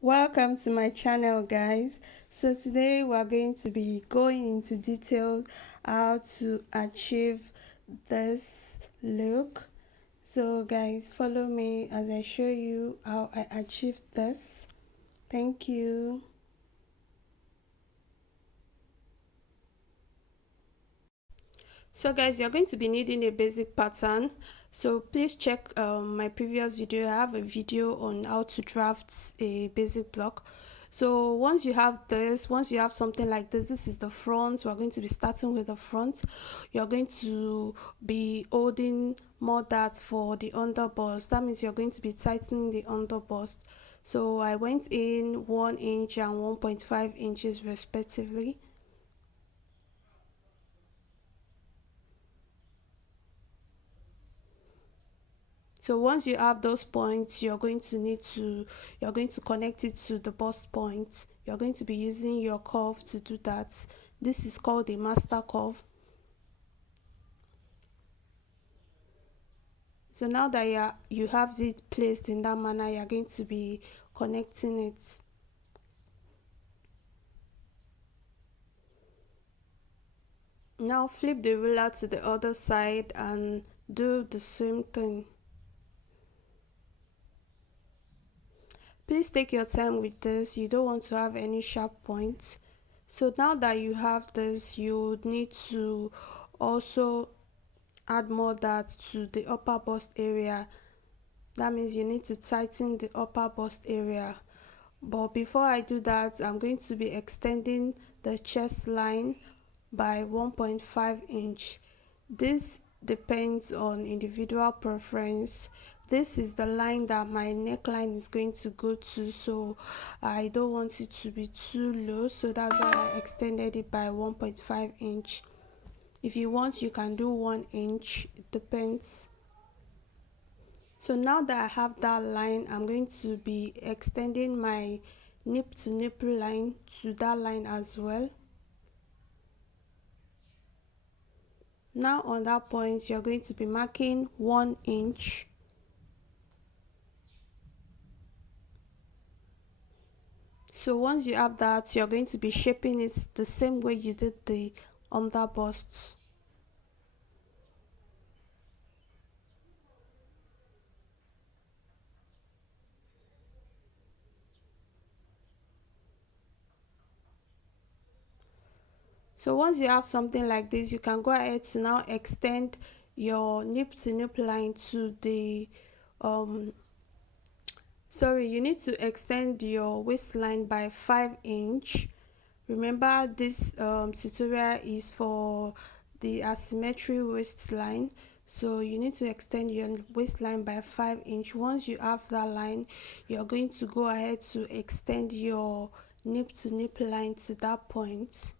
Welcome to my channel, guys. So today we are going to be going into detail how to achieve this look. So guys, follow me as I show you how I achieved this. Thank you. So guys, you're going to be needing a basic pattern. So please check my previous video. I have a video on how to draft a basic block. So once you have this, once you have something like this is the front. We're going to be starting with the front. You're going to be holding more darts for the underbust. That means you're going to be tightening the underbust. So I went in 1 inch and 1.5 inches respectively. So once you have those points, you're going to connect it to the bust point. You're going to be using your curve to do that. This is called a master curve. So now that you have it placed in that manner, you're going to be connecting it. Now flip the ruler to the other side and do the same thing. Please take your time with this. You don't want to have any sharp points. So now that you have this, you need to also add more dart to the upper bust area. That means you need to tighten the upper bust area. But before I do that, I'm going to be extending the chest line by 1.5 inch. This depends on individual preference. This is the line that my neckline is going to go to, so I don't want it to be too low, so that's why I extended it by 1.5 inch. If you want, you can do 1 inch, it depends. So now that I have that line, I'm going to be extending my nip to nipple line to that line as well. Now on that point, you're going to be marking 1 inch. So once you have that, you're going to be shaping it the same way you did the under busts. So once you have something like this, you can go ahead to now extend your nip to nip line to the you need to extend your waistline by 5 inch. Remember, this tutorial is for the asymmetry waistline, so you need to extend your waistline by 5 inch. Once you have that line, you're going to go ahead to extend your nip to nip line to that point.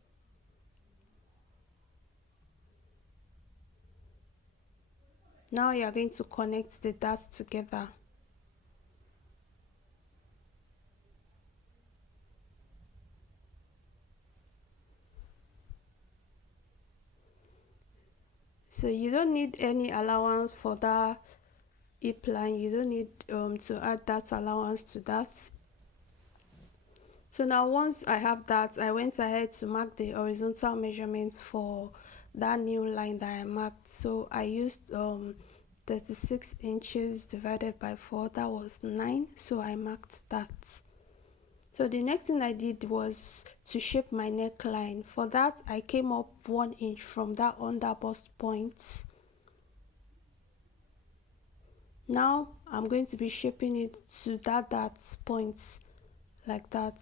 Now you're going to connect the dots together. So you don't need any allowance for that hip line. You don't need to add that allowance to that. So now once I have that, I went ahead to mark the horizontal measurements for that new line that I marked. So I used 36 inches divided by 4, that was 9, so I marked that. So the next thing I did was to shape my neckline. For that, I came up 1 inch from that under bust point. Now I'm going to be shaping it to that point, like that.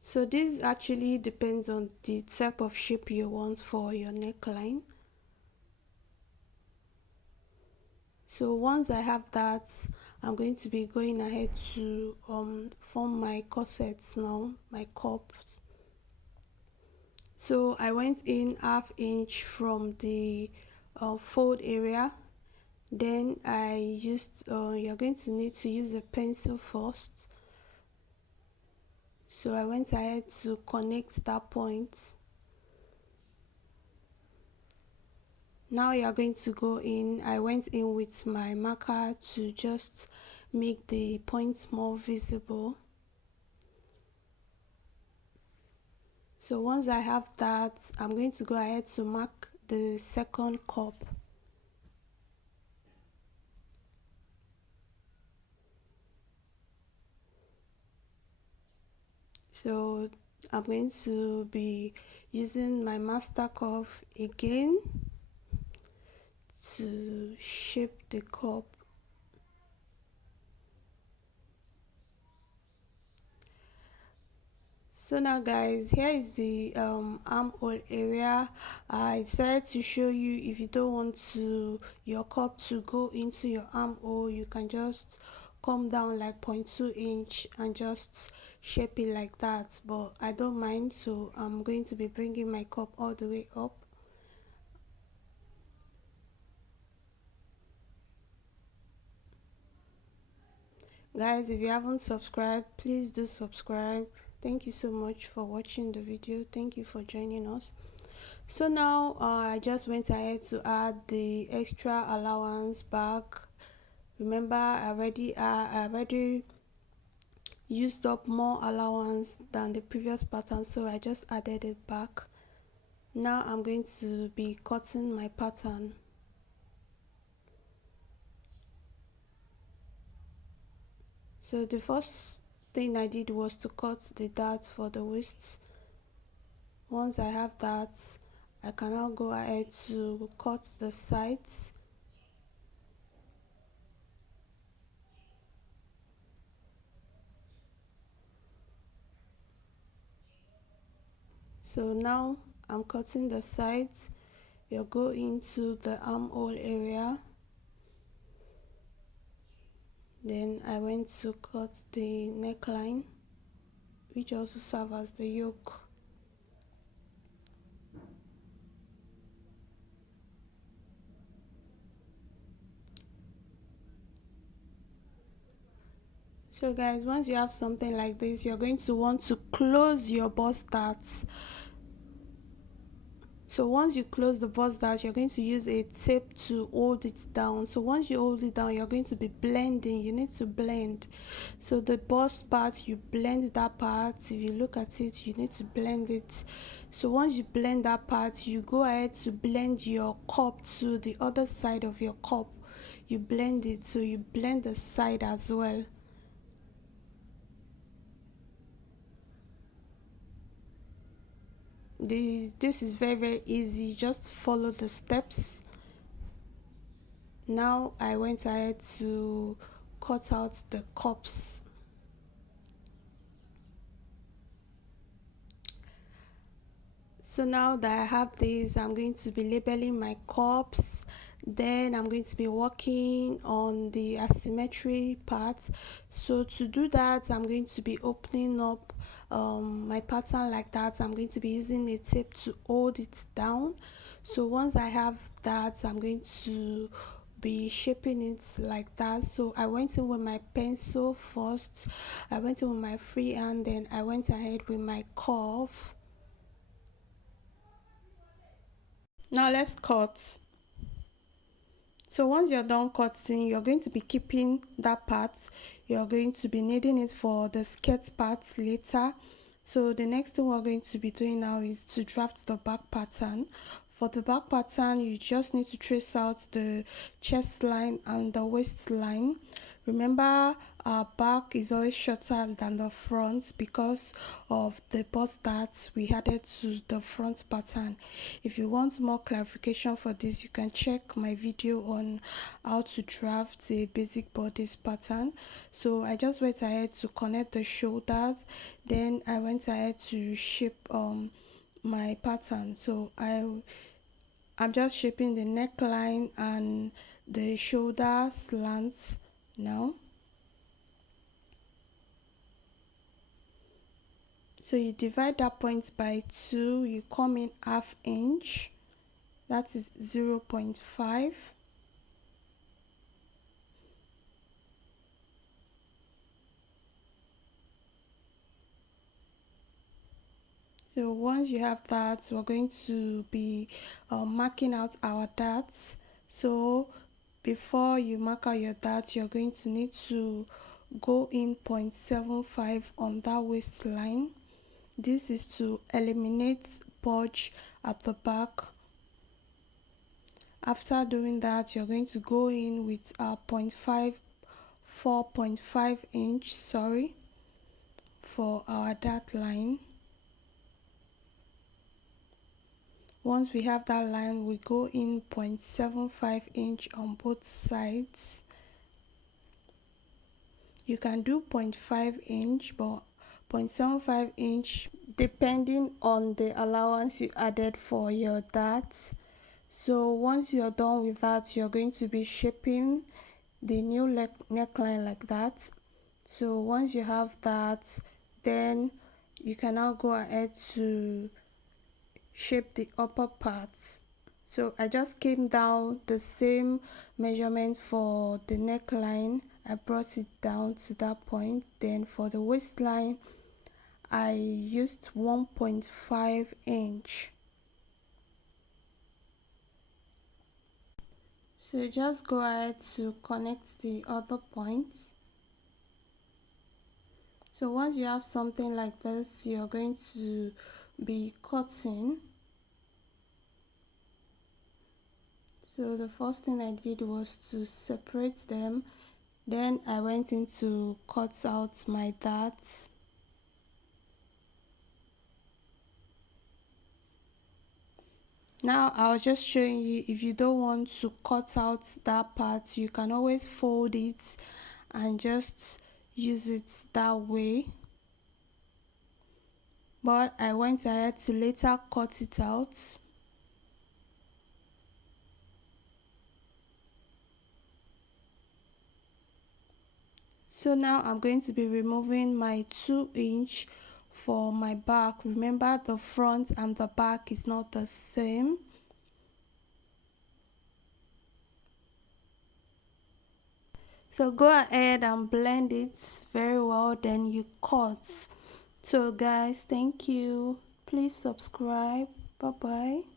So this actually depends on the type of shape you want for your neckline. So once I have that, I'm going to be going ahead to form my corsets now, my cups. So I went in ½ inch from the fold area. Then I used, you're going to need to use a pencil first. So I went ahead to connect that point. Now you are going to go in. I went in with my marker to just make the points more visible. So once I have that, I'm going to go ahead to mark the second cup. So I'm going to be using my master curve again to shape the cup. So now guys, here is the armhole area. I decided to show you, if you don't want to your cup to go into your armhole, you can just come down like 0.2 inch and just shape it like that, but I don't mind, so I'm going to be bringing my cup all the way up. Guys, if you haven't subscribed, please do subscribe. Thank you so much for watching the video. Thank you for joining us. So now I just went ahead to add the extra allowance back. Remember, I already used up more allowance than the previous pattern, so I just added it back. Now I'm going to be cutting my pattern. So the first thing I did was to cut the dart for the waist. Once I have that, I can now go ahead to cut the sides. So now I'm cutting the sides. You'll go into the armhole area. Then I went to cut the neckline, which also serves as the yoke. So guys, once you have something like this, you're going to want to close your bust darts. So once you close the bust dart, you're going to use a tape to hold it down. So once you hold it down, you're going to be blending. You need to blend. So the bust part, you blend that part. If you look at it, you need to blend it. So once you blend that part, you go ahead to blend your cup to the other side of your cup. You blend it, so you blend the side as well. This is very easy. Just follow the steps. Now I went ahead to cut out the cups. So now that I have this, I'm going to be labeling my cups. Then I'm going to be working on the asymmetry part. So to do that, I'm going to be opening up my pattern like that. I'm going to be using a tape to hold it down. So once I have that, I'm going to be shaping it like that. So I went in with my pencil first, I went in with my free hand, then I went ahead with my curve. Now let's cut. So once you're done cutting, you're going to be keeping that part. You're going to be needing it for the skirt part later. So the next thing we're going to be doing now is to draft the back pattern. For the back pattern, you just need to trace out the chest line and the waistline. Remember, our back is always shorter than the front because of the bust darts we added to the front pattern. If you want more clarification for this, you can check my video on how to draft a basic bodice pattern. So I just went ahead to connect the shoulders, then I went ahead to shape my pattern. So I'm just shaping the neckline and the shoulder slants now. So you divide that point by 2, you come in ½ inch, that is 0.5. So once you have that, we're going to be marking out our darts. So before you mark out your dart, you're going to need to go in 0.75 on that waistline. This is to eliminate bulge at the back. After doing that, you're going to go in with a 4.5 inch, for our dart line. Once we have that line, we go in 0.75 inch on both sides. You can do 0.5 inch, but 0.75 inch depending on the allowance you added for your darts. So once you're done with that, you're going to be shaping the new neckline like that. So once you have that, then you can now go ahead to shape the upper parts. So I just came down the same measurement for the neckline. I brought it down to that point. Then for the waistline, I used 1.5 inch. So just go ahead to connect the other points. So once you have something like this, you're going to be cutting. So the first thing I did was to separate them. Then I went in to cut out my darts. Now I'll just showing you, if you don't want to cut out that part, you can always fold it and just use it that way. But I went ahead to later cut it out. So now I'm going to be removing my 2 inch for my back. Remember, the front and the back is not the same. So go ahead and blend it very well, then you cut. So guys, thank you. Please subscribe. Bye bye.